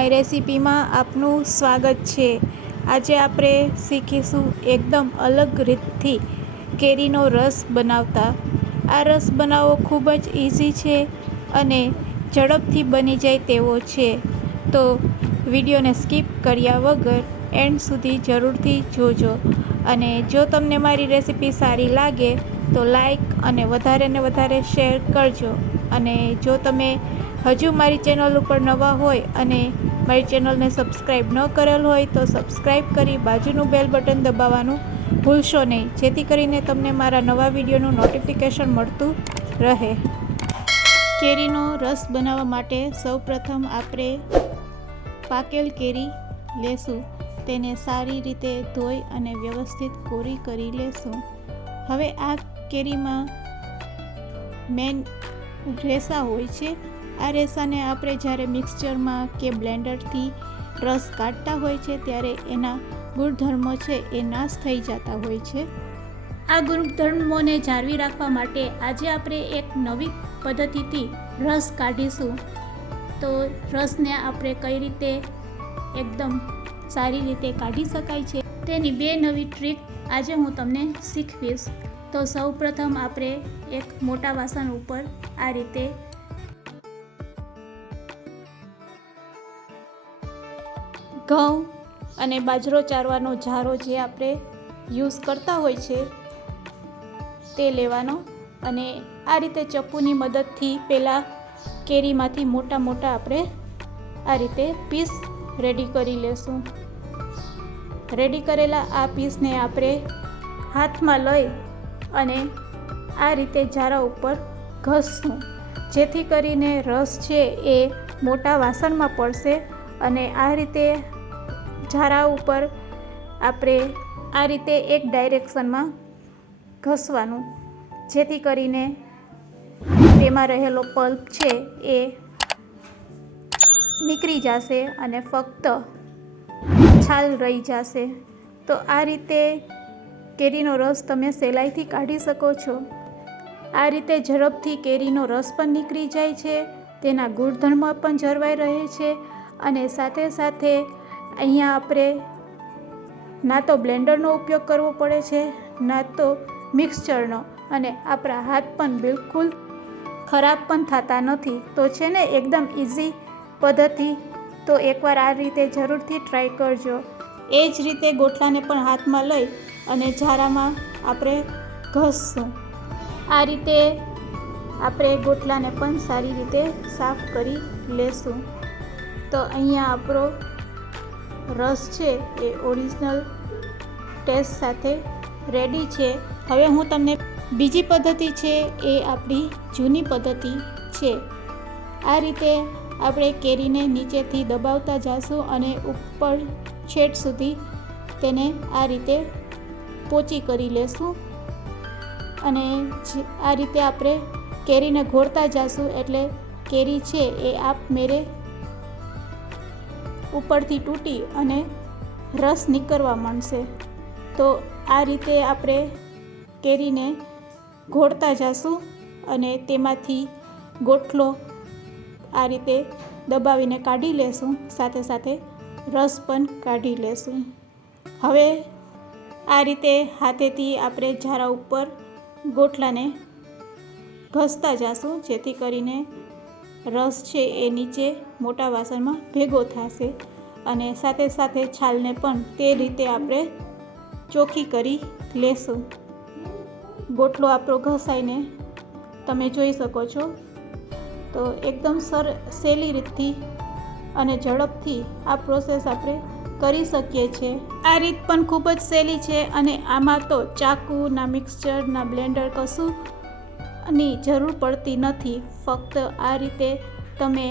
મારી રેસીપીમાં આપનું સ્વાગત છે। આજે આપણે શીખીશું એકદમ અલગ રીતથી કેરીનો રસ બનાવતા। આ રસ બનાવવો ખૂબ જ ઇઝી છે અને ઝડપથી બની જાય તેવો છે। તો વિડીયોને સ્કીપ કર્યા વગર એન્ડ સુધી જરૂરથી જોજો અને જો તમને મારી રેસીપી સારી લાગે તો લાઈક અને વધારે શેર કરજો। અને જો તમે હજુ મારી ચેનલ ઉપર નવા હોય અને મારી ચેનલને સબસ્ક્રાઈબ ન કરેલ હોય તો સબસ્ક્રાઈબ કરી બાજુનું બેલ બટન દબાવવાનું ભૂલશો નહીં, જેથી કરીને તમને મારા નવા વિડીયોનું નોટિફિકેશન મળતું રહે। કેરીનો રસ બનાવવા માટે સૌપ્રથમ આપણે પાકેલ કેરી લેશું। તેને સારી રીતે ધોઈ અને વ્યવસ્થિત કોરી કરી લેશું। હવે આ કેરીમાં મેન રેસા હોય છે। આ રેસાને આપણે જ્યારે મિક્સચરમાં કે બ્લેન્ડરથી રસ કાઢતા હોય છે ત્યારે એના ગુણધર્મો છે એ નાશ થઈ જતા હોય છે। આ ગુણધર્મોને જાળવી રાખવા માટે આજે આપણે એક નવી પદ્ધતિથી રસ કાઢીશું। તો રસને આપણે કઈ રીતે એકદમ સારી રીતે કાઢી શકાય છે તેની બે નવી ટ્રીક આજે હું તમને શીખવીશ। તો સૌપ્રથમ આપણે એક મોટા વાસણ ઉપર આ રીતે ઘઉં અને બાજરો ચારવાનો ઝારો જે આપણે યુઝ કરતા હોય છે તે લેવાનો અને આ રીતે ચપ્પુની મદદથી પહેલાં કેરીમાંથી મોટા આપણે આ રીતે પીસ રેડી કરી લેશું। રેડી કરેલા આ પીસને આપણે હાથમાં લઈ અને આ રીતે ઝારા ઉપર ઘસશું, જેથી કરીને રસ છે એ મોટા વાસણમાં પડશે। અને આ રીતે ઝારા ઉપર આપણે આ રીતે એક ડાયરેક્શનમાં ઘસવાનું, જેથી કરીને તેમાં રહેલો પલ્પ છે એ નીકળી જશે અને ફક્ત છાલ રહી જશે। તો આ રીતે કેરીનો રસ તમે સહેલાઈથી કાઢી શકો છો। આ રીતે ઝડપથી કેરીનો રસ પણ નીકળી જાય છે, તેના ગુણધર્મ પણ જળવાઈ રહે છે અને સાથે અહીંયા આપણે ના તો બ્લેન્ડરનો ઉપયોગ કરવો પડે છે ના તો મિક્સચરનો, અને આપણા હાથ પણ બિલકુલ ખરાબ પણ થતા નથી। તો છે ને એકદમ ઇઝી પદ્ધતિ। તો એકવાર આ રીતે જરૂરથી ટ્રાય કરજો। એ જ રીતે ગોટલાને પણ હાથમાં લઈ અને ઝારામાં આપણે ઘસશું। આ રીતે આપણે ગોટલાને પણ સારી રીતે સાફ કરી લેશું। તો અહીંયા આપણો રસ છે એ ઓરિજિનલ ટેસ્ટ સાથે રેડી છે। હવે હું તમને બીજી પદ્ધતિ છે એ આપણી જૂની પદ્ધતિ છે। આ રીતે આપણે કેરીને નીચેથી દબાવતા જઈશું અને ઉપર છેટ સુધી તેને આ રીતે પોચી કરી લેશું અને આ રીતે આપણે કેરીને ઘોરતા જઈશું એટલે કેરી છે એ આપમેળે ઉપરથી તૂટી અને રસ નીકળવા માંડશે। તો આ રીતે આપણે કેરીને ઘોળતા જઈશું અને તેમાંથી ગોટલો આ રીતે દબાવીને કાઢી લેશું, સાથે રસ પણ કાઢી લેશું। હવે આ રીતે હાથેથી આપણે ઝારા ઉપર ગોટલાને ઘસતા જઈશું, જેથી કરીને રસ છે એ નીચે મોટા વાસણમાં ભેગો થશે અને સાથે છાલને પણ તે રીતે આપણે ચોખ્ખી કરી લેશું। ગોટલો આપણો ઘસાઈને તમે જોઈ શકો છો। તો એકદમ સહેલી રીતથી અને ઝડપથી આ પ્રોસેસ આપણે કરી શકીએ છીએ। આ રીત પણ ખૂબ જ સહેલી છે અને આમાં તો ચાકુ ના મિક્સચર ના બ્લેન્ડર કશું ની જરૂર પડતી નથી। ફક્ત આ રીતે તમે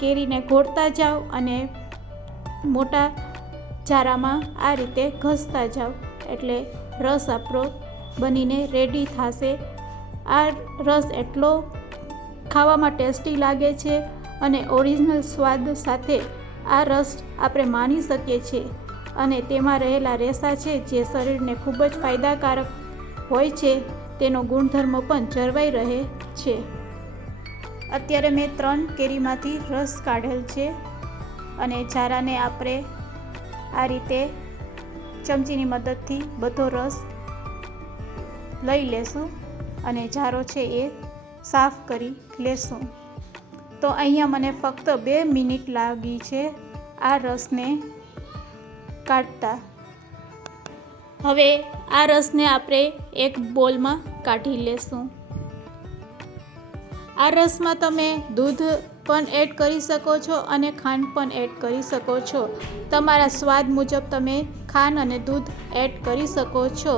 કેરીને ઘોળતા જાઓ અને મોટા ઝારામાં આ રીતે ઘસતા જાઓ એટલે રસ આપણો બનીને રેડી થશે। આ રસ એટલો ખાવામાં ટેસ્ટી લાગે છે અને ઓરિજિનલ સ્વાદ સાથે આ રસ આપણે માણી શકીએ છીએ અને તેમાં રહેલા રેસા છે જે શરીરને ખૂબ જ ફાયદાકારક હોય છે, તેનો ગુણધર્મ પણ જળવાઈ રહે છે। અત્યારે મેં 3 કેરીમાંથી રસ કાઢેલ છે। અને ઝારાને આપણે આ રીતે ચમચીની મદદથી બધો રસ લઈ લેશું અને ઝારો છે એ સાફ કરી લેશું. તો અહીંયા મને ફક્ત 2 મિનિટ લાગી છે આ રસને કાઢતા. હવે આ રસને આપણે એક બોલમાં કાઢી લેશું. આ રસમાં તમે દૂધ પણ એડ કરી શકો છો અને ખાંડ પણ એડ કરી શકો છો. તમારા સ્વાદ મુજબ તમે ખાંડ અને દૂધ એડ કરી શકો છો.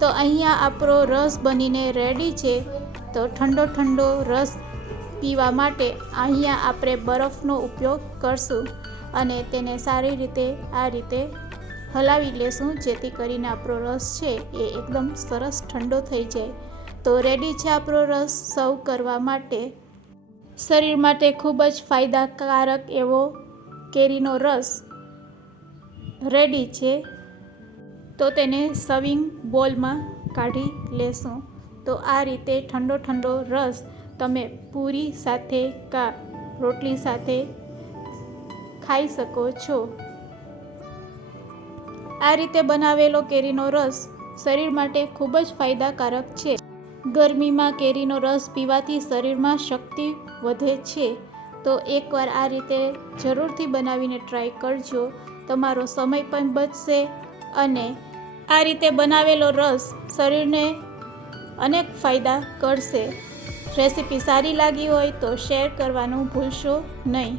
તો અહીંયા આપણો રસ બનીને રેડી છે. તો ઠંડો રસ પીવા માટે અહીંયા આપણે બરફનો ઉપયોગ કરશું અને તેને સારી રીતે આ રીતે હલાવી લેશું, જેથી કરીને આપણો રસ છે એ એકદમ સરસ ઠંડો થઈ જાય. તો રેડી છે આપણો રસ સર્વ કરવા માટે. શરીર માટે ખૂબ જ ફાયદાકારક એવો કેરીનો રસ રેડી છે. તો તેને સર્વિંગ બોલમાં કાઢી લેશું. તો આ રીતે ઠંડો રસ તમે પૂરી સાથે કા રોટલી સાથે ખાઈ શકો છો. આ રીતે બનાવેલો કેરીનો રસ શરીર માટે ખૂબ જ ફાયદાકારક છે. ગરમીમાં કેરીનો રસ પીવાથી શરીરમાં શક્તિ વધે છે. તો એકવાર આ રીતે જરૂરથી બનાવીને ટ્રાય કરજો. તમારો સમય પણ બચશે અને આ રીતે બનાવેલો રસ શરીરને અનેક ફાયદા કરશે. રેસીપી સારી લાગી હોય તો શેર કરવાનું ભૂલશો નહીં.